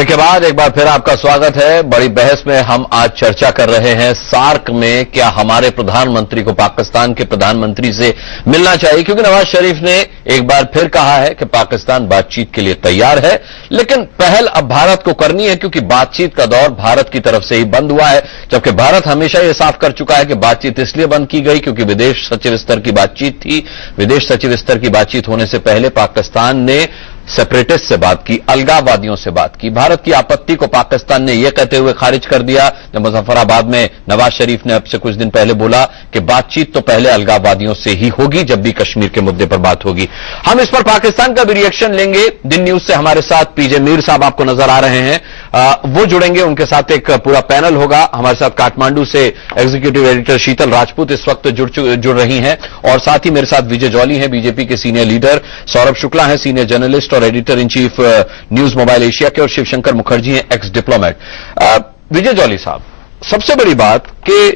Break के बाद एक बार फिर आपका स्वागत है। बड़ी बहस में हम आज चर्चा कर रहे हैं सार्क में क्या हमारे प्रधानमंत्री को पाकिस्तान के प्रधानमंत्री से मिलना चाहिए, क्योंकि नवाज शरीफ ने एक बार फिर कहा है कि पाकिस्तान बातचीत के लिए तैयार है, लेकिन पहल अब भारत को करनी है क्योंकि बातचीत का दौर भारत की तरफ से ही बंद हुआ है। जबकि भारत हमेशा यह साफ कर चुका है कि बातचीत इसलिए बंद की गई क्योंकि विदेश सचिव स्तर की बातचीत थी। विदेश सचिव स्तर की बातचीत होने से पहले पाकिस्तान ने सेपरेटिस्ट से बात की, अलगाववादियों से बात की। भारत की आपत्ति को पाकिस्तान ने यह कहते हुए खारिज कर दिया जब मुजफ्फराबाद में नवाज शरीफ ने अब से कुछ दिन पहले बोला कि बातचीत तो पहले अलगाववादियों से ही होगी जब भी कश्मीर के मुद्दे पर बात होगी। हम इस पर पाकिस्तान का भी रिएक्शन लेंगे। दिन न्यूज से हमारे साथ पीजे मीर साहब आपको नजर आ रहे हैं, वो जुड़ेंगे, उनके साथ एक पूरा पैनल होगा। हमारे साथ काठमांडू से एग्जीक्यूटिव एडिटर शीतल राजपूत इस वक्त जुड़ रही हैं, और साथ ही मेरे साथ विजय जौली हैं, बीजेपी के सीनियर लीडर, सौरभ शुक्ला हैं, सीनियर जर्नलिस्ट और editor in chief news mobile Asia के, और शिवशंकर मुखर्जी हैं, एक्स डिप्लोमेट। विजय जौली साहब, सबसे बड़ी बात कि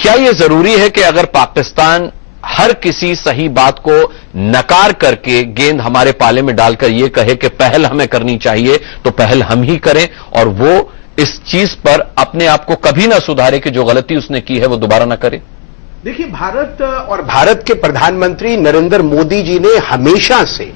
क्या यह जरूरी है कि अगर पाकिस्तान हर किसी सही बात को नकार करके गेंद हमारे पाले में डालकर यह कहे कि पहल हमें करनी चाहिए तो पहल हम ही करें, और वो इस चीज पर अपने आप को कभी ना सुधारे कि जो गलती उसने की है वो दोबारा ना करे? देखिए, भारत और भारत के प्रधानमंत्री नरेंद्र मोदी जी ने हमेशा से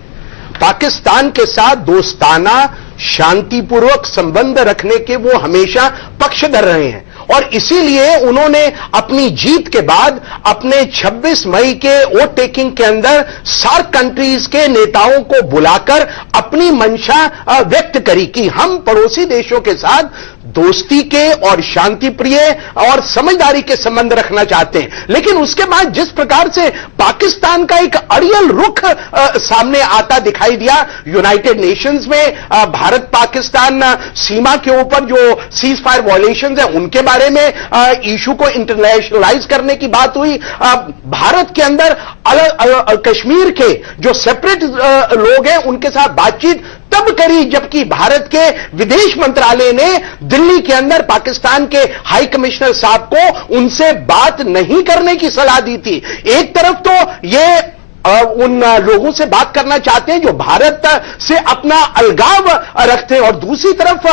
पाकिस्तान के साथ दोस्ताना शांतिपूर्वक संबंध रखने के वो हमेशा पक्षधर रहे हैं, और इसीलिए उन्होंने अपनी जीत के बाद अपने 26 मई के वोट टेकिंग के अंदर सार्क कंट्रीज के नेताओं को बुलाकर अपनी मंशा व्यक्त करी कि हम पड़ोसी देशों के साथ दोस्ती के और शांतिप्रिय और समझदारी के संबंध रखना चाहते हैं। लेकिन उसके बाद जिस प्रकार से पाकिस्तान का एक अड़ियल रुख सामने आता दिखाई दिया, यूनाइटेड नेशंस में भारत पाकिस्तान सीमा के ऊपर जो सीज फायर वॉयलेशंस है उनके बारे में इशू को इंटरनेशनलाइज करने की बात हुई। भारत के अंदर अलग कश्मीर के जो सेपरेट लोग हैं उनके साथ बातचीत तब करी जबकि भारत के विदेश मंत्रालय ने दिल्ली के अंदर पाकिस्तान के हाई कमिश्नर साहब को उनसे बात नहीं करने की सलाह दी थी। एक तरफ तो ये उन लोगों से बात करना चाहते हैं जो भारत से अपना अलगाव रखते हैं, और दूसरी तरफ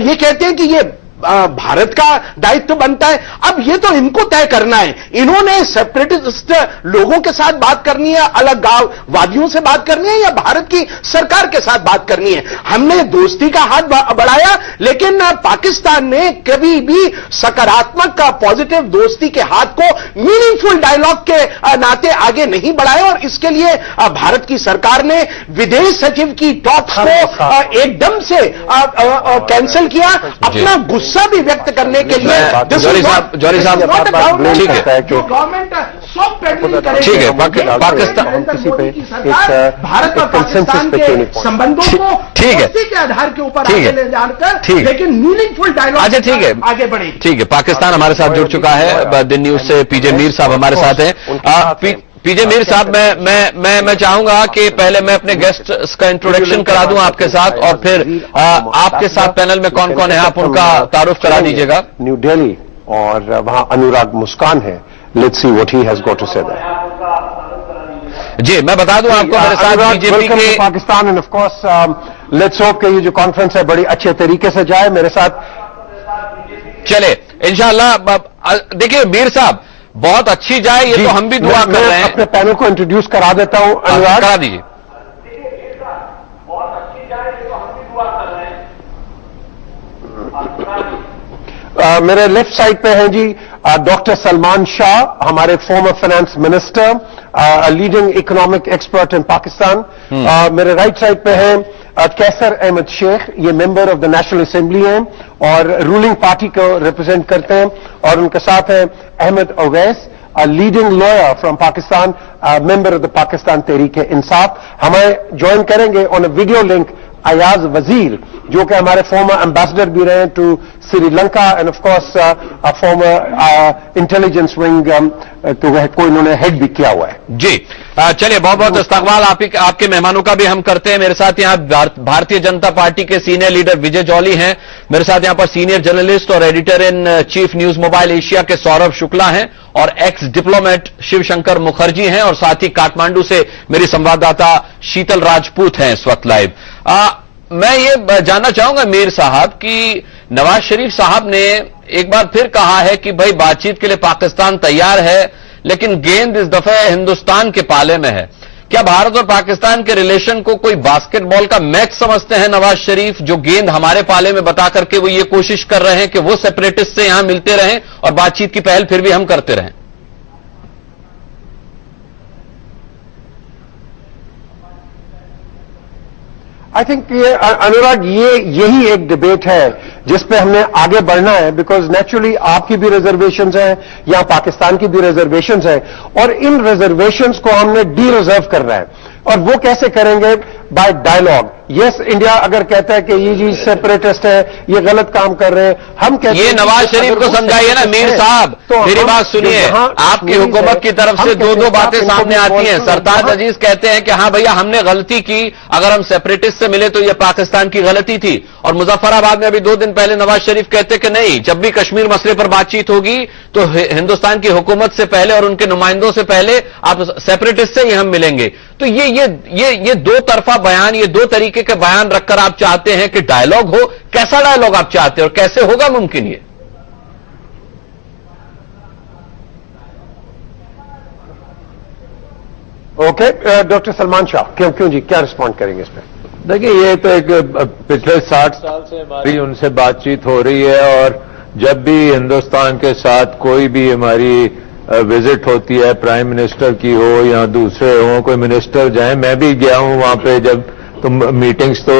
ये कहते हैं कि ये भारत का दायित्व बनता है। अब ये तो इनको तय करना है, इन्होंने सेपरेटिस्ट लोगों के साथ बात करनी है, अलगाववादियों से बात करनी है, या भारत की सरकार के साथ बात करनी है। हमने दोस्ती का हाथ बढ़ाया, लेकिन पाकिस्तान ने कभी भी सकारात्मक पॉजिटिव दोस्ती के हाथ को मीनिंगफुल डायलॉग के नाते आगे नहीं बढ़ाया, और इसके लिए भारत की सरकार ने विदेश सचिव की टॉक्स को एकदम से कैंसिल किया, अपना गुस्सा भी व्यक्त करने के लिए। जौहरी साहब, ठीक है, जो गवर्नमेंट सॉफ्ट पैडलिंग करेगी, ठीक है, पाकिस्तान किसी पे भारत और पाकिस्तान के संबंधों को ठीक है के आधार के ऊपर आगे ले जाकर, लेकिन मीनिंगफुल डायलॉग अच्छा ठीक है आगे बढ़ेगी। ठीक है, पाकिस्तान हमारे साथ जुड़ चुका है। दिन न्यूज से पीजे मीर साहब हमारे साथ हैं। पीजे मीर साहब, मैं चाहूंगा कि पहले मैं अपने गेस्ट का इंट्रोडक्शन करा दूं आपके साथ, और फिर आपके साथ पैनल में कौन कौन है आप उनका तारुफ करा दीजिएगा। न्यू दिल्ली, और वहां अनुराग मुस्कान है। Let's see what he has got to say there. जी, मैं बता दूं आपको, मेरे साथ बीजेपी के Pakistan, and of course let's hope कि ये जो कॉन्फ्रेंस है बड़ी अच्छे तरीके से जाए। मेरे साथ चले इंशाअल्लाह। देखिए मीर साहब, बहुत अच्छी जाए ये तो हम भी दुआ कर रहे हैं। अपने पैनल को इंट्रोड्यूस करा देता हूं। अनुराग, करा दीजिए। मेरे लेफ्ट साइड पे हैं जी डॉक्टर सलमान शाह, हमारे former finance minister, leading economic expert in Pakistan. मेरे राइट साइड पे हैं कैसर अहमद शेख, ये member of the national assembly हैं और रूलिंग पार्टी को रिप्रेजेंट करते हैं, और उनके साथ हैं Ahmed Awais, leading lawyer from Pakistan, member of the Pakistan Tehreek Insaf. हमें ज्वाइन करेंगे on a video link Ayaz Wazir, जो कि हमारे फॉर्मर एम्बेसडर भी रहे to Sri Lanka, and of course former intelligence wing को इन्होंने हेड भी किया हुआ है। जी, चलिए, बहुत बहुत इस्तकबाल आपके मेहमानों का भी हम करते हैं। मेरे साथ यहाँ भारतीय जनता पार्टी के सीनियर लीडर विजय जौली हैं, मेरे साथ यहाँ पर सीनियर जर्नलिस्ट और editor in chief news mobile Asia के सौरभ शुक्ला हैं, और एक्स डिप्लोमेट शिवशंकर मुखर्जी हैं, और साथ ही काठमांडू से मेरी संवाददाता शीतल राजपूत हैं इस वक्त लाइव। मैं ये जानना चाहूंगा मीर साहब कि नवाज शरीफ साहब ने एक बार फिर कहा है कि भाई बातचीत के लिए पाकिस्तान तैयार है, लेकिन गेंद इस दफे हिंदुस्तान के पाले में है। क्या भारत और पाकिस्तान के रिलेशन को कोई बास्केटबॉल का मैच समझते हैं नवाज शरीफ, जो गेंद हमारे पाले में बता करके वो ये कोशिश कर रहे हैं कि वो सेपरेटिस्ट से यहां मिलते रहें और बातचीत की पहल फिर भी हम करते रहें? आई थिंक ये अनुराग, यही एक डिबेट है जिस पे हमने आगे बढ़ना है, बिकॉज नेचुरली आपकी भी रिजर्वेशंस हैं, यहाँ पाकिस्तान की भी रिजर्वेशंस हैं, और इन रिजर्वेशंस को हमने डी रिजर्व करना है। और वो कैसे करेंगे? Bye dialogue. यस, इंडिया अगर कहता है कि ये जी सेपरेटिस्ट है, ये गलत काम कर रहे हैं, हम कहते हैं ये नवाज शरीफ को समझाइए ना मीर साहब। तो मेरी बात सुनिए, आपकी हुकूमत की तरफ से दो बातें सामने आती हैं। सरताज अजीज कहते हैं कि हाँ भैया हमने गलती की, अगर हम सेपरेटिस्ट से मिले तो ये पाकिस्तान की गलती थी। और मुजफ्फराबाद में अभी 2 दिन पहले नवाज शरीफ कहते कि नहीं, जब भी कश्मीर मसले पर बातचीत होगी तो हिंदुस्तान की हुकूमत से पहले और उनके नुमाइंदों से पहले आप सेपरेटिस्ट से ही हम मिलेंगे। तो ये दो तरफा बयान, ये दो तरीके के बयान रखकर आप चाहते हैं कि डायलॉग हो। कैसा डायलॉग आप चाहते हैं और कैसे होगा मुमकिन ये? ओके, डॉक्टर सलमान शाह, क्यों जी, क्या रिस्पॉन्ड करेंगे इस पर? देखिए, ये तो एक पिछले 60 साल से हमारी उनसे बातचीत हो रही है, और जब भी हिंदुस्तान के साथ कोई भी हमारी विजिट होती है, प्राइम मिनिस्टर की हो या दूसरे हो, कोई मिनिस्टर जाए, मैं भी गया हूं वहां पे, जब तो मीटिंग्स तो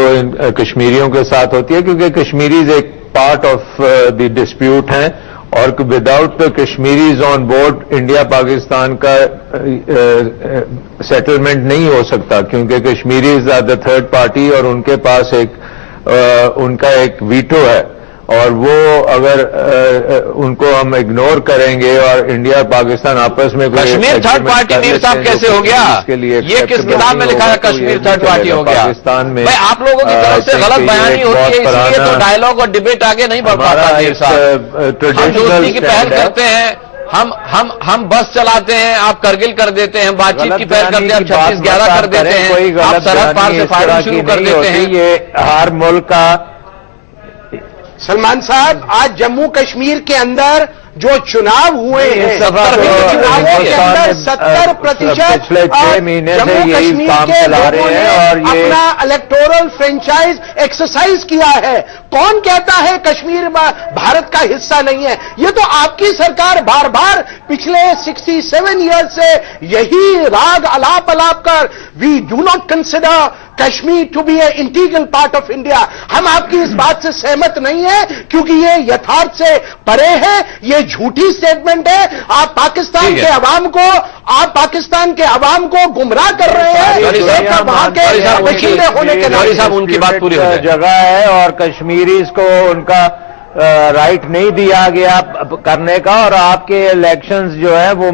कश्मीरियों के साथ होती है, क्योंकि कश्मीरीज एक पार्ट ऑफ द डिस्प्यूट हैं, और without Kashmiris on board India Pakistan का सेटलमेंट नहीं हो सकता, क्योंकि Kashmiris are the third party और उनके पास उनका एक वीटो है, और वो अगर उनको हम इग्नोर करेंगे और इंडिया पाकिस्तान आपस में कश्मीर थर्ड पार्टी मीर साहब कैसे हो गया? ये किस किताब में लिखा है कश्मीर थर्ड पार्टी हो गया? पाकिस्तान में भाई आप लोगों की तरफ से गलत बयानी होती है, इसलिए तो डायलॉग और डिबेट आगे नहीं बढ़ पाता मीर साहब। हम दोस्ती की पहल करते हैं, हम बस चलाते हैं, आप करगिल कर देते हैं, बातचीत की पहल करते हैं, आप 26/11 कर देते हैं, आप सरहद पार से फायरिंग शुरू कर देते हैं। ये हर मुल्क का। सलमान साहब, आज जम्मू कश्मीर के अंदर जो चुनाव हुए हैं, चुनावों के अंदर 70% पिछले 6 महीने से यही काम चला रहे हैं, और ये अपना इलेक्टोरल फ्रेंचाइज एक्सरसाइज किया है। कौन कहता है कश्मीर भारत का हिस्सा नहीं है? ये तो आपकी सरकार बार बार पिछले 67 ईयर्स से यही राग अलाप कर, we do not consider Kashmir to be a integral part of India. हम आपकी इस बात से सहमत नहीं है, क्योंकि ये यथार्थ से परे है, ये झूठी स्टेटमेंट है। आप पाकिस्तान के अवाम को गुमराह कर रहे हैं वहां के वसीले होने के नाते। साहब उनकी बात पूरी हो जाए। जगह है, और कश्मीरीज को उनका राइट नहीं दिया गया करने का, और आपके इलेक्शंस जो है वो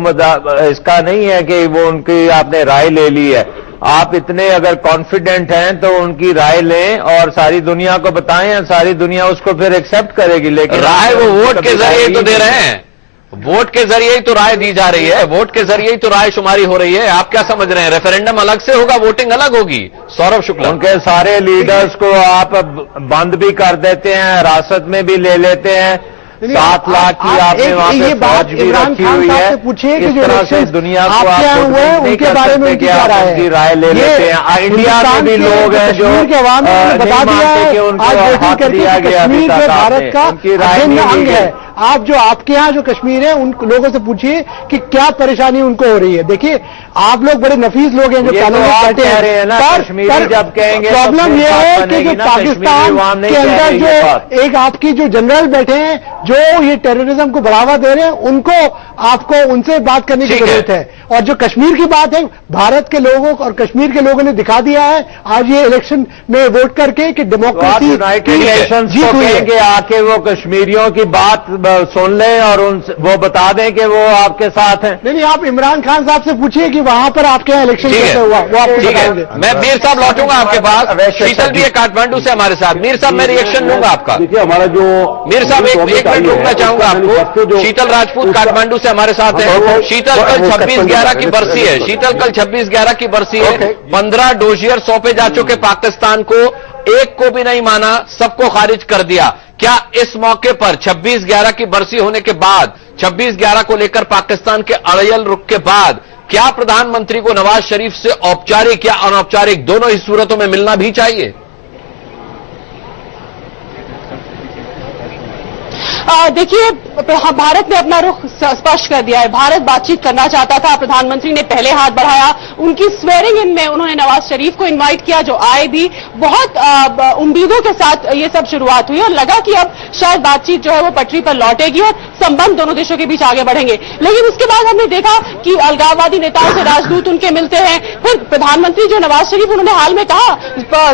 इसका नहीं है कि वो उनकी आपने राय ले ली है। आप इतने अगर कॉन्फिडेंट हैं तो उनकी राय लें और सारी दुनिया को बताएं, सारी दुनिया उसको फिर एक्सेप्ट करेगी। लेकिन राय वो वोट के जरिए तो दे रहे हैं, वोट के जरिए ही तो राय दी जा रही है, वोट के जरिए ही तो राय शुमारी हो रही है। आप क्या समझ रहे हैं रेफरेंडम अलग से होगा, वोटिंग अलग होगी? सौरभ शुक्ला, उनके सारे लीडर्स को आप बंद भी कर देते हैं, हिरासत में भी ले लेते हैं। 7 लाख की आपने वहां पे फौज भी रखी हुई है। पूछिए कि इस जो तरह से दुनिया को आप क्या हुए आप उनके बारे में क्या उनकी राय ले लेते हैं। इंडिया में भी लोग हैं जो के अवाम ने बता दिया है, कि उनको आज हक दिया गया अभी कश्मीर तक भारत का उनकी राय अभिन्न नहीं अंग ली है। गई। आप जो आपके यहाँ जो कश्मीर है उन लोगों से पूछिए कि क्या परेशानी उनको हो रही है। देखिए, आप लोग बड़े नफीस लोग हैं जो ये तो पैनल में आप बैठे कह रहे हैं ना, कश्मीरी जब कहेंगे प्रॉब्लम ये है कि जो पाकिस्तान के अंदर जो एक आपकी जो जनरल बैठे हैं जो ये टेररिज्म को बढ़ावा दे रहे हैं, आपको उनसे बात करने की जरूरत है। और जो कश्मीर की बात है, भारत के लोगों और कश्मीर के लोगों ने दिखा दिया है आज ये इलेक्शन में वोट करके कि डेमोक्रेसी यूनाइटेड नेशंस को कहेंगे आके वो कश्मीरियों की बात सुन लें और वो बता दें कि वो आपके साथ हैं। नहीं, आप इमरान खान साहब से पूछिए कि वहां पर आपके यहाँ इलेक्शन कैसे हुआ, वो आपको बताएंगे। मैं मीर साहब लौटूंगा आपके पास। शीतल भी है काठमांडू से हमारे साथ। मीर साहब मैं रिएक्शन लूंगा आपका। देखिए, हमारा जो मीर साहब एक मिनट रुकना चाहूंगा आपको। शीतल राजपूत काठमांडू से हमारे साथ है। शीतल कल 26/11 की बरसी है। शीतल कल 26/11 की बरसी है। 15 डोजियर सौंपे जा चुके पाकिस्तान को। एक को भी नहीं माना, सबको खारिज कर दिया। क्या इस मौके पर 26/11 की बरसी होने के बाद, 26/11 को लेकर पाकिस्तान के अड़ियल रुख के बाद, क्या प्रधानमंत्री को नवाज शरीफ से औपचारिक या अनौपचारिक दोनों ही सूरतों में मिलना भी चाहिए? देखिए, भारत ने अपना रुख स्पष्ट कर दिया है। भारत बातचीत करना चाहता था, प्रधानमंत्री ने पहले हाथ बढ़ाया। उनकी स्वेरिंग इन में उन्होंने नवाज शरीफ को इनवाइट किया, जो आए भी। बहुत उम्मीदों के साथ ये सब शुरुआत हुई और लगा कि अब शायद बातचीत जो है वो पटरी पर लौटेगी और संबंध दोनों देशों के बीच आगे बढ़ेंगे। लेकिन उसके बाद हमने देखा कि अलगाववादी नेताओं से राजदूत उनके मिलते हैं। फिर प्रधानमंत्री जो नवाज शरीफ, उन्होंने हाल में कहा,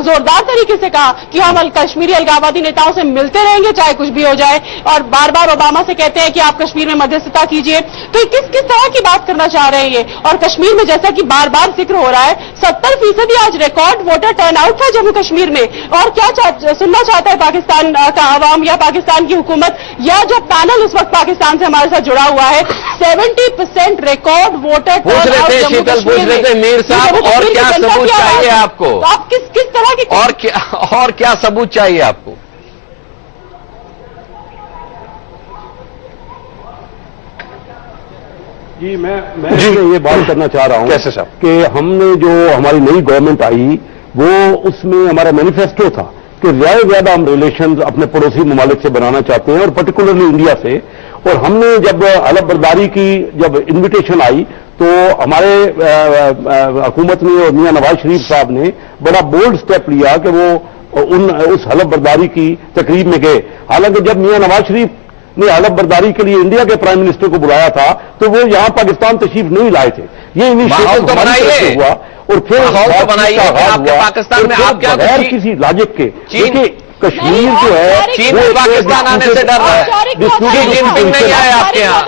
जोरदार तरीके से कहा कि हम कश्मीरी अलगाववादी नेताओं से मिलते रहेंगे चाहे कुछ भी हो जाए, और बार बार ओबामा से कहते हैं कि आप कश्मीर में मध्यस्थता कीजिए। तो किस तरह की बात करना चाह रहे हैं ये? और कश्मीर में जैसा कि बार बार जिक्र हो रहा है, 70% आज रिकॉर्ड वोटर टर्नआउट था जम्मू कश्मीर में। और क्या सुनना चाहता है पाकिस्तान का अवाम या पाकिस्तान की हुकूमत या जो पैनल इस वक्त पाकिस्तान से हमारे साथ जुड़ा हुआ है? 70% record voter turnout Jammu Kashmir में। मीर साहब, और क्या सबूत चाहिए आपको? तो आप किस तरह की और क्या सबूत चाहिए आपको? जी, मैं ये बात करना चाह रहा हूं। कैसे साहब? कि हमने जो हमारी नई गवर्नमेंट आई, वो उसमें हमारा मैनिफेस्टो था कि ज्यादा हम रिलेशन अपने पड़ोसी ममालिक से बनाना चाहते हैं और पर्टिकुलरली इंडिया से। और हमने जब हलफ बर्दारी की जब इन्विटेशन आई, तो हमारे हुकूमत ने और मियां नवाज शरीफ साहब ने बड़ा बोल्ड स्टेप लिया कि वो उस हलफ बर्दारी की तकरीब में गए। हालांकि जब मियां नवाज शरीफ ने हलफ बर्दारी के लिए इंडिया के प्राइम मिनिस्टर को बुलाया था, तो वो यहां पाकिस्तान तशरीफ नहीं लाए थे। ये इनिशिएटिव बनाइए हुआ और फिर बनाइए पाकिस्तान में आप क्या बगैर किसी लॉजिक के, देखिए कश्मीर जो है चीन पाकिस्तान आने से डर रहा है। जिनपिंग नहीं आए आपके यहाँ,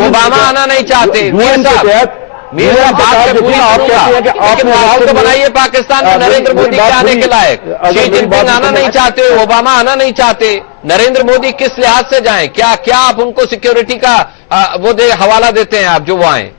ओबामा आना नहीं चाहते। यूएन के तहत मीर साहब, आप तो बनाइए पाकिस्तान में नरेंद्र मोदी के आने के लायक। शी जिनपिंग आना नहीं चाहते, ओबामा आना नहीं चाहते, नरेंद्र मोदी किस लिहाज से जाएं? क्या आप उनको सिक्योरिटी का वो हवाला देते हैं आप जो वो आए?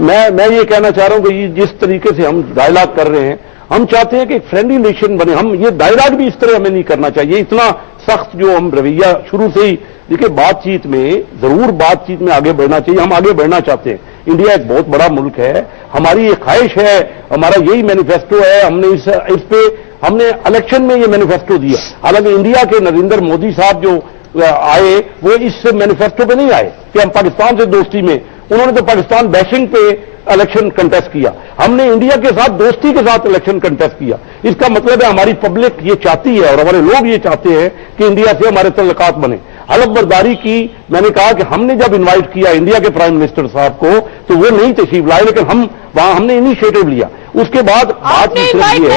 मैं ये कहना चाह रहा हूं कि जिस तरीके से हम डायलॉग कर रहे हैं, हम चाहते हैं कि एक फ्रेंडली रिलेशन बने। हम ये डायलॉग भी इस तरह हमें नहीं करना चाहिए, इतना सख्त जो हम रवैया शुरू से ही। देखिए, बातचीत में जरूर बातचीत में आगे बढ़ना चाहिए। हम आगे बढ़ना चाहते हैं। इंडिया एक बहुत बड़ा मुल्क है, हमारी ये ख्वाहिश है, हमारा यही मैनिफेस्टो है। हमने इस पे हमने इलेक्शन में ये मैनिफेस्टो दिया। हालांकि इंडिया के नरेंद्र मोदी साहब जो आए, वो इस मैनिफेस्टो पे नहीं आए कि हम पाकिस्तान से दोस्ती में। उन्होंने तो पाकिस्तान बैशिंग पे इलेक्शन कंटेस्ट किया। हमने इंडिया के साथ दोस्ती के साथ इलेक्शन कंटेस्ट किया। इसका मतलब है हमारी पब्लिक ये चाहती है और हमारे लोग ये चाहते हैं कि इंडिया से हमारे तल्लुकात बने। हलफ बर्दारी की मैंने कहा कि हमने जब इनवाइट किया इंडिया के प्राइम मिनिस्टर साहब को, तो वो नहीं तशरीफ लाए, लेकिन हम वहां हमने इनिशिएटिव लिया। उसके बाद बात ये है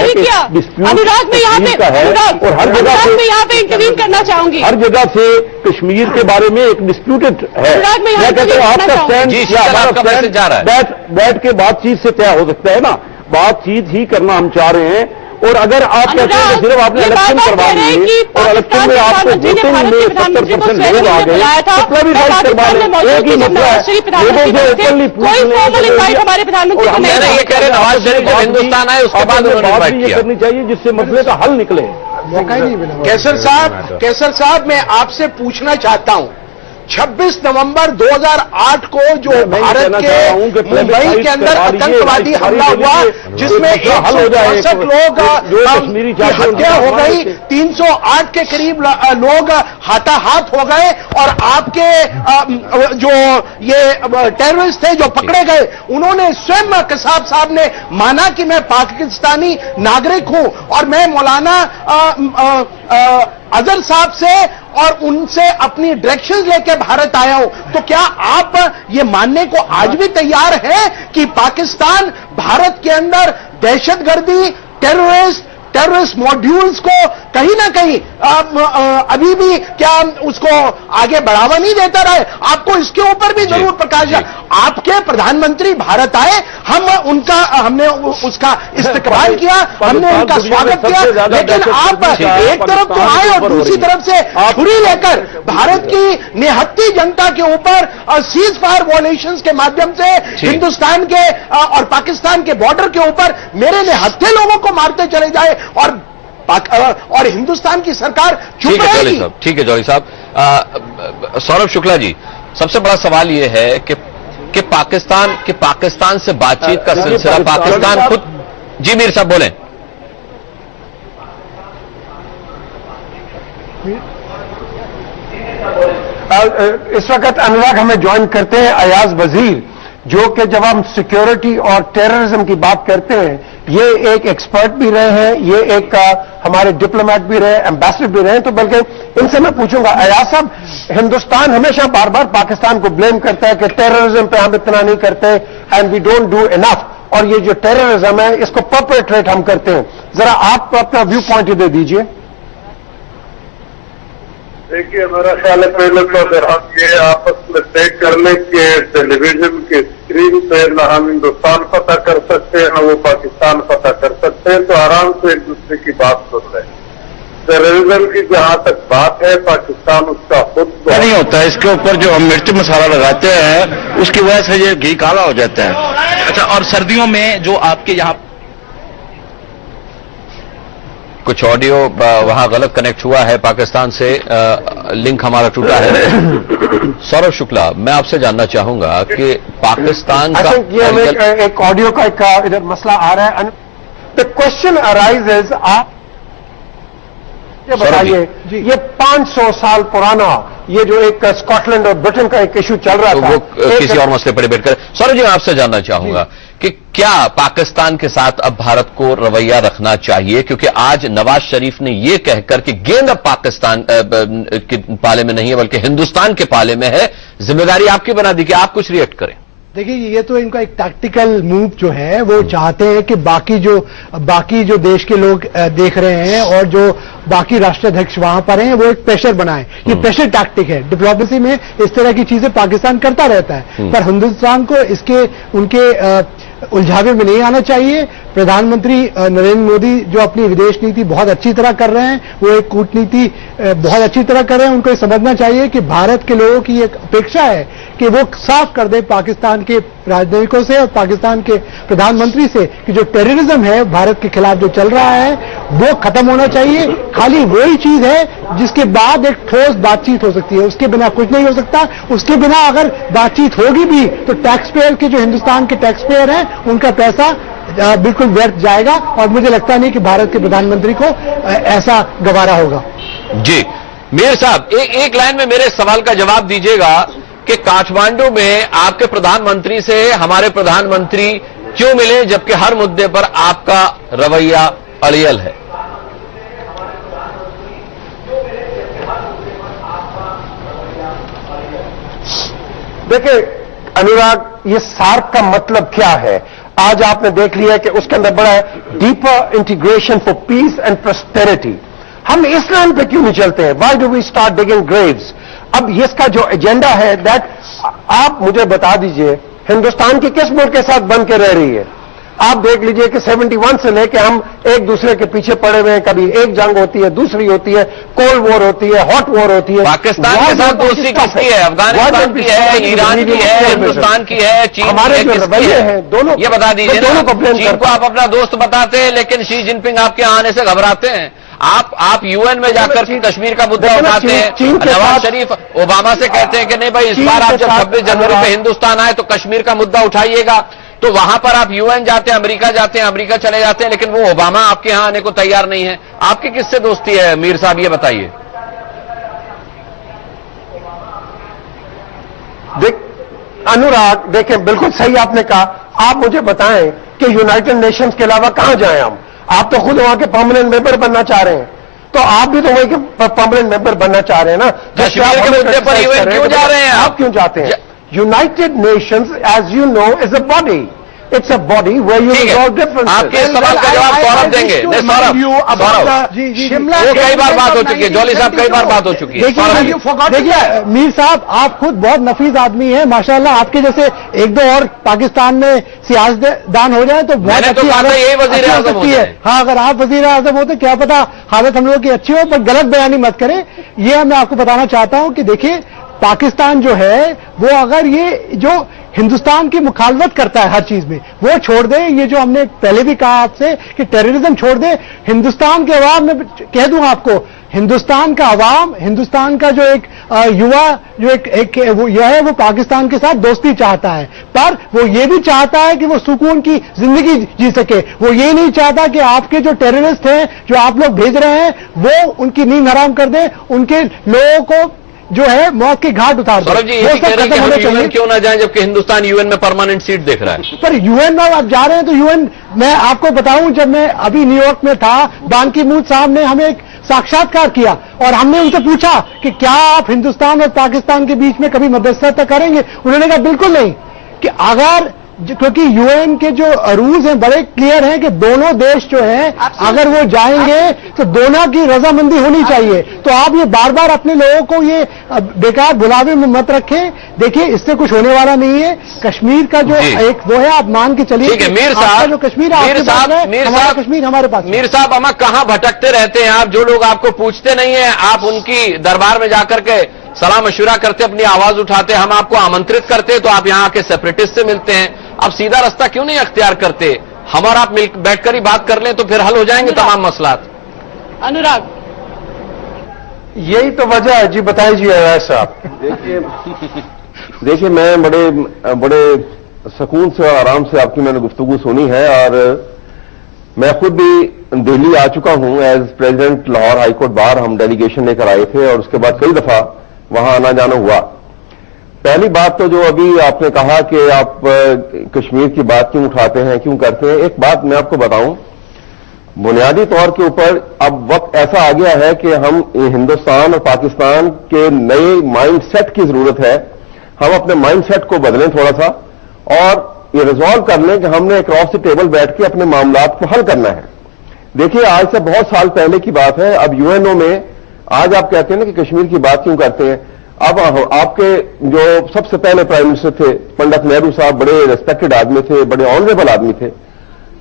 कि डिस्प्यूट कश्मीर का है और हर जगह से यहाँ पे इंटरव्यू करना चाहूंगी। हर जगह से कश्मीर के बारे में एक डिस्प्यूटेड है। मैं कहता हूँ आपका स्टैंड या हमारा स्टैंड बैठ के बातचीत से तय हो सकता है ना। बातचीत ही करना हम चाह रहे हैं। और अगर आप कहते हैं कि सिर्फ आपने इलेक्शन करवा दिए और इलेक्शन में आपको वोटिंग में 70% लोग आ गए, तो प्रॉब्लम राइट करवा लें। एक ही मसला है, लोगों से ओपनली पूछ लें। मैंने ये कह रहे नवाज शरीफ जब हिंदुस्तान आए उसके बाद उन्होंने बात इनवाइट ये किया। करनी चाहिए जिससे मसले का हल निकले। कैसर साहब, मैं आपसे पूछना चाहता हूं, 26 नवंबर 2008 को जो भारत के मुंबई के अंदर आतंकवादी हमला हुआ, जिसमें 164 लोग की हत्या हो गई, 308 के करीब लोग हाथाहाथ हो गए और आपके जो ये टेररिस्ट थे जो पकड़े गए, उन्होंने स्वयं कसाब साहब ने माना कि मैं पाकिस्तानी नागरिक हूं और मैं मौलाना अजहर साहब से और उनसे अपनी डायरेक्शंस लेके भारत आया हूं। तो क्या आप ये मानने को आज भी तैयार हैं कि पाकिस्तान भारत के अंदर दहशतगर्दी, टेररिस्ट मॉड्यूल्स को कहीं ना कहीं अभी भी क्या उसको आगे बढ़ावा नहीं देता रहे? आपको इसके ऊपर भी जरूर प्रकाश, आपके प्रधानमंत्री भारत आए, हमने उसका इस्तकबाल किया, हमने उनका स्वागत किया, लेकिन आप एक तरफ तो आए और दूसरी तरफ से छुरी लेकर भारत की निहत्ती जनता के ऊपर सीज फायर वॉयलेशंस के माध्यम से हिंदुस्तान के और पाकिस्तान के बॉर्डर के ऊपर मेरे निहत्थे लोगों को मारते चले जाए और हिंदुस्तान की सरकार चुप रहेगी। ठीक है जौहरी साहब। सौरभ शुक्ला जी, सबसे बड़ा सवाल यह है कि पाकिस्तान से बातचीत का सिलसिला पाकिस्तान खुद। जी मीर साहब बोलें। इस वक्त अनुराग हमें ज्वाइन करते हैं अयाज वजीर, जो कि जब हम सिक्योरिटी और टेररिज्म की बात करते हैं, ये एक एक्सपर्ट भी रहे हैं, ये एक हमारे डिप्लोमेट भी रहे, एम्बेसडर भी रहे, तो बल्कि इनसे मैं पूछूंगा अयाज साहब, हिंदुस्तान हमेशा बार बार पाकिस्तान को ब्लेम करता है कि टेररिज्म पे हम इतना नहीं करते and we don't do enough, और ये जो टेररिज्म है इसको परपेट्रेट हम करते हैं। जरा आप अपना व्यू पॉइंट दे दीजिए। देखिए, मेरा ख्याल है पहले तो अगर हम ये आपस में तय कर लें कि टेलीविजन की स्क्रीन पे न हम हिंदुस्तान पता कर सकते हैं न वो पाकिस्तान पता कर सकते हैं, तो आराम से एक दूसरे की बात सुन रहे हैं। टेररिज्म की जहां तक बात है, पाकिस्तान उसका खुद नहीं होता है, इसके ऊपर जो हम मिर्ची मसाला लगाते हैं उसकी वजह से ये घी काला हो जाता है। अच्छा, और सर्दियों में जो आपके यहाँ कुछ ऑडियो वहां गलत कनेक्ट हुआ है पाकिस्तान से, लिंक हमारा टूटा है। सौरभ शुक्ला, मैं आपसे जानना चाहूंगा कि पाकिस्तान का ये एक ऑडियो का इधर मसला आ रहा है। द क्वेश्चन अराइजेज, आप ये बताइए, ये 500 साल पुराना ये जो एक स्कॉटलैंड और ब्रिटेन का एक इशू चल रहा था, वो किसी और मसले पर डिबेट करें। सौरभ जी, मैं आपसे जानना चाहूंगा कि क्या पाकिस्तान के साथ अब भारत को रवैया रखना चाहिए, क्योंकि आज नवाज शरीफ ने यह कहकर कि गेंद अब पाकिस्तान के पाले में नहीं है बल्कि हिंदुस्तान के पाले में है, जिम्मेदारी आपकी बना दी कि आप कुछ रिएक्ट करें। देखिए, ये तो इनका एक टैक्टिकल मूव जो है, वो चाहते हैं कि बाकी जो देश के लोग देख रहे हैं और जो बाकी राष्ट्राध्यक्ष वहां पर हैं, वो एक प्रेशर बनाए। ये प्रेशर टैक्टिक है। डिप्लोमेसी में इस तरह की चीजें पाकिस्तान करता रहता है, पर हिंदुस्तान को उनके उलझावे में नहीं आना चाहिए। प्रधानमंत्री नरेंद्र मोदी जो अपनी विदेश नीति बहुत अच्छी तरह कर रहे हैं, वो एक कूटनीति बहुत अच्छी तरह कर रहे हैं। उनको ये समझना चाहिए कि भारत के लोगों की एक अपेक्षा है कि वो साफ कर दे पाकिस्तान के राजनयिकों से और पाकिस्तान के प्रधानमंत्री से कि जो टेररिज्म है भारत के खिलाफ जो चल रहा है वो खत्म होना चाहिए। खाली वही चीज है जिसके बाद एक ठोस बातचीत हो सकती है, उसके बिना कुछ नहीं हो सकता। उसके बिना अगर बातचीत होगी भी तो टैक्स पेयर के जो हिंदुस्तान के टैक्स पेयर हैं उनका पैसा बिल्कुल व्यर्थ जाएगा, और मुझे लगता नहीं कि भारत के प्रधानमंत्री को ऐसा गवारा होगा। जी मीर साहब, एक लाइन में मेरे सवाल का जवाब दीजिएगा कि काठमांडू में आपके प्रधानमंत्री से हमारे प्रधानमंत्री क्यों मिले, जबकि हर मुद्दे पर आपका रवैया अड़ियल है? देखिए अनुराग, ये सार्क का मतलब क्या है? आज आपने देख लिया कि उसके अंदर बड़ा है deeper integration for peace and prosperity. हम इस लाइन पे क्यों नहीं चलते हैं? Why do we start digging graves? अब इसका जो एजेंडा है दैट, आप मुझे बता दीजिए हिंदुस्तान की किस मुल्क के साथ बन के रह रही है? आप देख लीजिए कि 71 से लेकर हम एक दूसरे के पीछे पड़े हुए हैं। कभी एक जंग होती है, दूसरी होती है, कोल्ड वॉर होती है, हॉट वॉर होती है। पाकिस्तान के साथ दोस्ती किसकी है? अफगानिस्तान की है, ईरान की है, हिंदुस्तान की है, चीन हमारे जो रवैये हैं दोनों, ये बता दीजिए। दोनों को ब्लेम चीन को आप अपना दोस्त बताते हैं, लेकिन शी जिनपिंग आपके आने से घबराते हैं। आप यूएन में जाकर कश्मीर का मुद्दा उठाते हैं। नवाज शरीफ ओबामा से कहते हैं कि नहीं भाई, इस बार आप जब 26 जनवरी पे हिंदुस्तान आए तो कश्मीर का मुद्दा उठाइएगा। तो वहां पर आप यूएन जाते हैं, अमेरिका जाते हैं, अमेरिका चले जाते हैं, लेकिन वो ओबामा आपके यहां आने को तैयार नहीं है। आपकी किससे दोस्ती है मीर साहब, ये बताइए। अनुराग, देखें बिल्कुल सही आपने कहा। आप मुझे बताएं कि यूनाइटेड नेशंस के अलावा कहां जाएं हम? आप तो खुद वहां के परमानेंट मेंबर बनना चाह रहे हैं, तो आप भी तो वहीं के परमानेंट मेंबर बनना चाह रहे हैं ना। कश्मीर के मुद्दे पर यूएन क्यों जा रहे हैं? आप क्यों जाते हैं? United Nations, as you know, is a body It's a body where you ठीक resolve है, differences. आपके इस सवाल का जवाब सौरभ देंगे। नहीं, सौरभ शिमला वो कई बार बात हो चुकी है, जॉली साहब कई बार बात हो चुकी है। देखिए मीर साहब, आप खुद बहुत नफीस आदमी हैं माशाल्लाह। आपके जैसे एक दो और पाकिस्तान में सियासतदान हो जाए तो बहुत मैंने तो अच्छी कहा था हालत यही वज़ीर आज़म सकती हो है। जाए। हाँ, अगर आप वजीर आजम होते क्या पता हालत हम लोगों की अच्छी हो, पर गलत बयानी मत करें। ये मैं आपको बताना चाहता हूं कि देखिए पाकिस्तान जो है वो अगर ये जो हिंदुस्तान की मुखालफत करता है हर चीज में, वो छोड़ दे। ये जो हमने पहले भी कहा आपसे कि टेररिज्म छोड़ दे। हिंदुस्तान के अवाम में कह दूं आपको, हिंदुस्तान का अवाम, हिंदुस्तान का जो एक युवा जो एक वो यह है, वो पाकिस्तान के साथ दोस्ती चाहता है, पर वो ये भी चाहता है कि वो सुकून की जिंदगी जी सके। वो ये नहीं चाहता कि आपके जो टेररिस्ट हैं, जो आप लोग भेज रहे हैं, वो उनकी नींद हराम कर दें, उनके लोगों को जो है मौत के घाट उतार दो। सौरभ जी ये कह रहे हैं कि हम यूएन क्यों ना जाएं, जबकि हिंदुस्तान यूएन में परमानेंट सीट देख रहा है। पर यूएन में आप जा रहे हैं तो यूएन, मैं आपको बताऊं, जब मैं अभी न्यूयॉर्क में था, बान की मून साहब ने हमें एक साक्षात्कार किया और हमने उनसे पूछा कि क्या आप हिंदुस्तान और पाकिस्तान के बीच में कभी मध्यस्थता करेंगे। उन्होंने कहा बिल्कुल नहीं, कि अगर क्योंकि यूएन के जो रूल्स हैं बड़े क्लियर हैं कि दोनों देश जो हैं अगर वो जाएंगे तो दोनों की रजामंदी होनी चाहिए। तो आप ये बार बार अपने लोगों को ये बेकार बुलावे में मत रखें। देखिए इससे कुछ होने वाला नहीं है। कश्मीर का जो एक वो है, आप मान के चलिए। ठीक है मीर साहब, जो कश्मीर हमारा कश्मीर हमारे पास। मीर साहब अमा कहां भटकते रहते हैं आप? जो लोग आपको पूछते नहीं है, आप उनकी दरबार में जाकर के सलाह मशुरा करते, अपनी आवाज उठाते, हम आपको आमंत्रित करते तो आप यहां आके सेपरेटिस्ट से मिलते हैं। आप सीधा रास्ता क्यों नहीं अख्तियार करते? हम और आप बैठकर ही बात कर लें तो फिर हल हो जाएंगे तमाम मसलात। अनुराग, यही तो वजह है जी, बताइए अवैस साहब। देखिए मैं बड़े सुकून से और आराम से आपकी मैंने गुफ्तगू सुनी है, और मैं खुद भी दिल्ली आ चुका हूं as president Lahore high court bar. हम डेलीगेशन लेकर आए थे और उसके बाद कई दफा वहां आना जाना हुआ। पहली बात तो जो अभी आपने कहा कि आप कश्मीर की बात क्यों उठाते हैं, क्यों करते हैं, एक बात मैं आपको बताऊं, बुनियादी तौर के ऊपर अब वक्त ऐसा आ गया है कि हम हिंदुस्तान और पाकिस्तान के नए माइंड सेट की जरूरत है। हम अपने माइंड सेट को बदलें थोड़ा सा और ये रिजॉल्व कर लें कि हमने अक्रॉस द टेबल बैठ के अपने मामलात को हल करना है। देखिए आज से बहुत साल पहले की बात है। अब यूएनओ में आज आप कहते हैं ना कि कश्मीर की बात क्यों करते हैं। अब आपके जो सबसे पहले प्राइम मिनिस्टर थे पंडित नेहरू साहब, बड़े रिस्पेक्टेड आदमी थे, बड़े ऑनरेबल आदमी थे।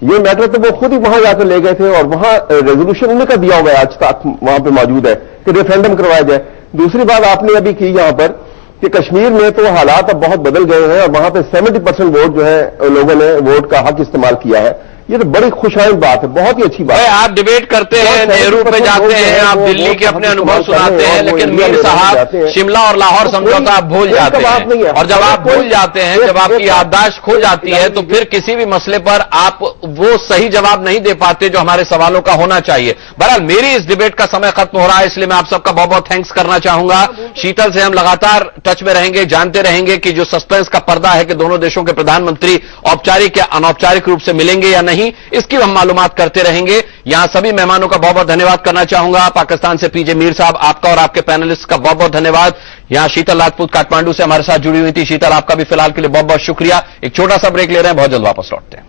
ये मैटर तो वो खुद ही वहां जाकर ले गए थे और वहां रेजोल्यूशन उन्हीं का दिया हुआ है, आज तक वहां पे मौजूद है कि रेफरेंडम करवाया जाए। दूसरी बात आपने अभी की यहां पर कि कश्मीर में तो हालात अब बहुत बदल गए हैं और वहां पे 70% वोट जो है लोगों ने वोट का हक इस्तेमाल किया है। ये तो बड़ी खुशहाल बात है, बहुत ही अच्छी बात है। आप डिबेट करते हैं, नेहरू पे जाते हैं, आप दिल्ली के अपने अनुभव सुनाते हैं, लेकिन मीर साहब शिमला और लाहौर समझौता आप भूल जाते हैं। और जब आप भूल जाते हैं, जब आपकी याददाश्त खो जाती है, तो फिर किसी भी मसले पर आप वो सही जवाब नहीं दे पाते जो हमारे सवालों का होना चाहिए। बहरहाल मेरी इस डिबेट का समय खत्म हो रहा है, इसलिए मैं आप सबका बहुत बहुत थैंक्स करना चाहूंगा। शीतल से हम लगातार टच में रहेंगे, जानते रहेंगे कि जो सस्पेंस का पर्दा है कि दोनों देशों के प्रधानमंत्री औपचारिक या अनौपचारिक रूप से मिलेंगे या नहीं, इसकी हम मालूमात करते रहेंगे। यहां सभी मेहमानों का बहुत बहुत धन्यवाद करना चाहूंगा। पाकिस्तान से पीजे मीर साहब, आपका और आपके पैनलिस्ट का बहुत बहुत धन्यवाद। यहां शीतल राजपूत काठमांडू से हमारे साथ जुड़ी हुई थी। शीतल, आपका भी फिलहाल के लिए बहुत बहुत शुक्रिया। एक छोटा सा ब्रेक ले रहे हैं, बहुत जल्द वापस लौटते हैं।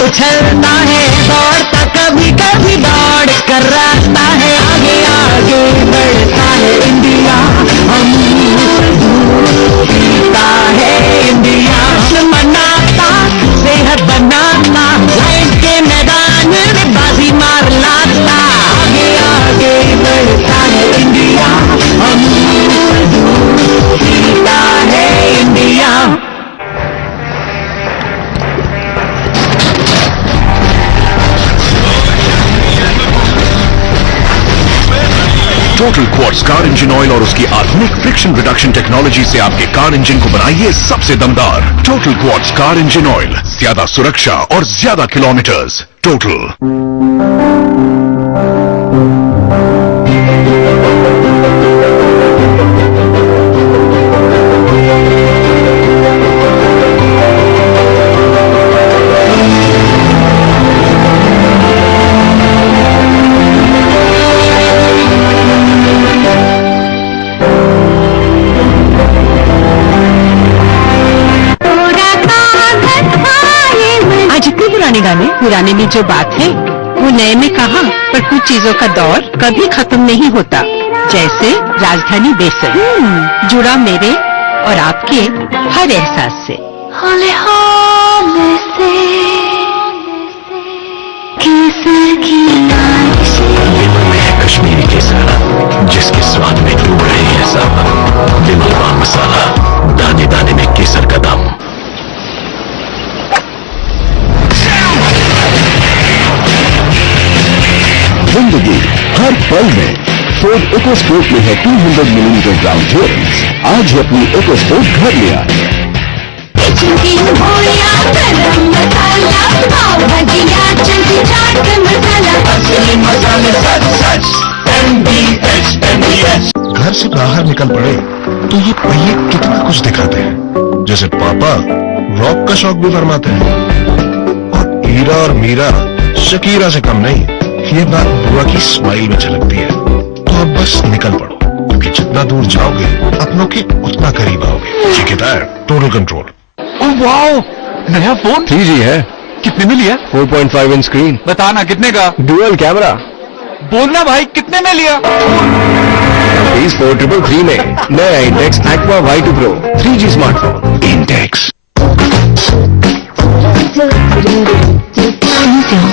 उछलता है total quartz car engine oil और उसकी आधुनिक फ्रिक्शन रिडक्शन टेक्नोलॉजी से आपके कार इंजन को बनाइए सबसे दमदार। Total quartz car engine oil, ज्यादा सुरक्षा और ज्यादा किलोमीटर्स। टोटल। पुराने में जो बात है वो नए में कहा, पर कुछ चीजों का दौर कभी खत्म नहीं होता। जैसे राजधानी बेसन, जुड़ा मेरे और आपके हर एहसास से। हौले हौले से केसर की में है कश्मीरी केसर, जिसके स्वाद में डूब रहे हैं सब। विमल पान मसाला, दाने दाने में केसर का दम। जिंदगी हर पल में फोर्ड इकोस्पोर्ट में है 200 मिलीमीटर ग्राउंड क्लियरेंस। आज ही अपनी इकोस्पोर्ट घर ले आए। घर से बाहर निकल पड़े तो ये पहिए कितना कुछ दिखाते हैं। जैसे पापा रॉक का शौक भी फरमाते हैं, और हीरा और मीरा शकीरा से कम नहीं। ये बात बुआ की स्माइल में झलकती है। तो अब बस निकल पड़ो, क्योंकि जितना दूर जाओगे अपनों के उतना करीब आओगे। ये कहता है टोटल कंट्रोल। ओह वाओ, नया फोन 3G है। कितने में लिया? 4.5 इंच स्क्रीन। बताना कितने का? Dual camera. बोलना भाई, कितने में लिया? Rupees 4,333 में नया Intex aqua Y2 Pro 3G smartphone. Intex.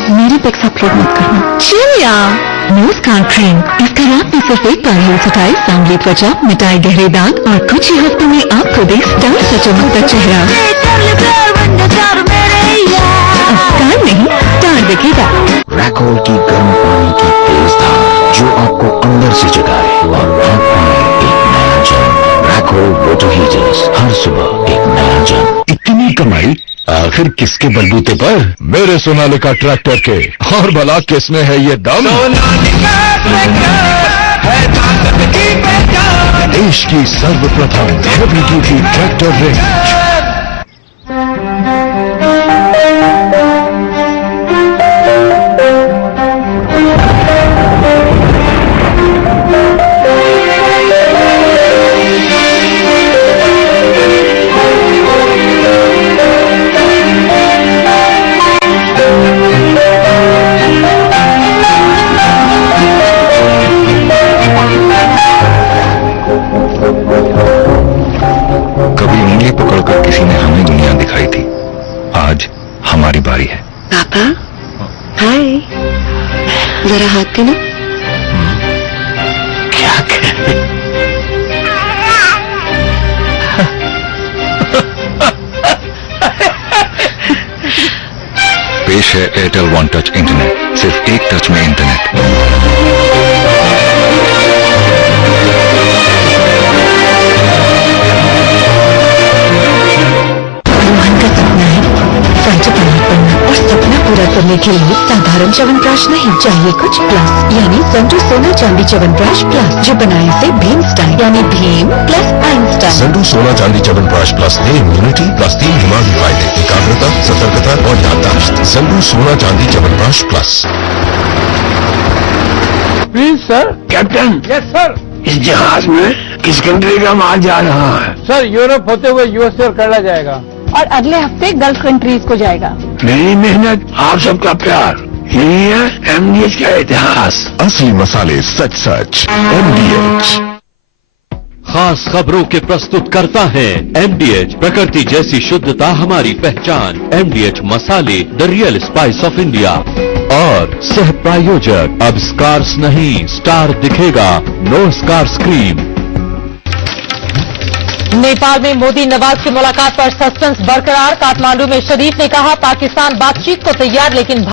मेरी पिक्स अपलोड मत करना। चिलिया मुस्कान क्रीम, इसका रात में सिर्फ एक बार यूज हटाए सांवली त्वचा, मिटाए गहरे दाग और कुछ ही हफ्तों में आपको दे स्टार सा चमकता चेहरा। अब स्टार नहीं, स्टार दिखेगा। रैकोल की गर्म पानी की तेज धार जो आपको अंदर से जगाए और आँख में एक नया जन्म। रैकोल वाटर हीटर्स, हर सुबह एक नया जन्म। इतनी कमाई आखिर किसके बलबूते पर? मेरे सोनालिका ट्रैक्टर के। और भला किसमें है ये दम? देश की सर्वप्रथम हेवी ड्यूटी ट्रैक्टर रेंज। कभी उंगली पकड़कर किसी ने हमें दुनिया दिखाई थी, आज हमारी बारी है। पापा, हाय, जरा हाथ देना। क्या कहते? पेश है एयरटेल वन टच इंटरनेट, सिर्फ एक टच में इंटरनेट। और सपना पूरा करने के लिए साधारण च्यवनप्राश नहीं चाहिए, कुछ प्लस, यानी संजू सोना चांदी च्यवनप्राश प्लस, जो बनाए से भीम स्टाइल, यानी भीम प्लस आइंस्टाइन। संडू सोना चांदी च्यवनप्राश प्लस ने इम्यूनिटी प्लस 3 दिमागी फायदे, एकाग्रता, सतर्कता और याददाश्त। संडू सोना चांदी chyawanprash plus. Please sir. Captain. Yes sir. इस जहाज में किस कंट्री का माल जा रहा है? सर, यूरोप होते हुए यूएसए और कनाडा जाएगा, और अगले हफ्ते गल्फ कंट्रीज को जाएगा। मेरी मेहनत, आप सबका प्यार, यही है एमडीएच का इतिहास। असली मसाले सच सच। MDH। खास खबरों के प्रस्तुत करता है MDH, प्रकृति जैसी शुद्धता हमारी पहचान। MDH मसाले, the real spice of India. और सह प्रायोजक, अब स्कार्स नहीं स्टार दिखेगा, नो स्कार्स क्रीम। नेपाल में मोदी नवाज की मुलाकात पर सस्पेंस बरकरार। काठमांडू में शरीफ ने कहा पाकिस्तान बातचीत को तैयार, लेकिन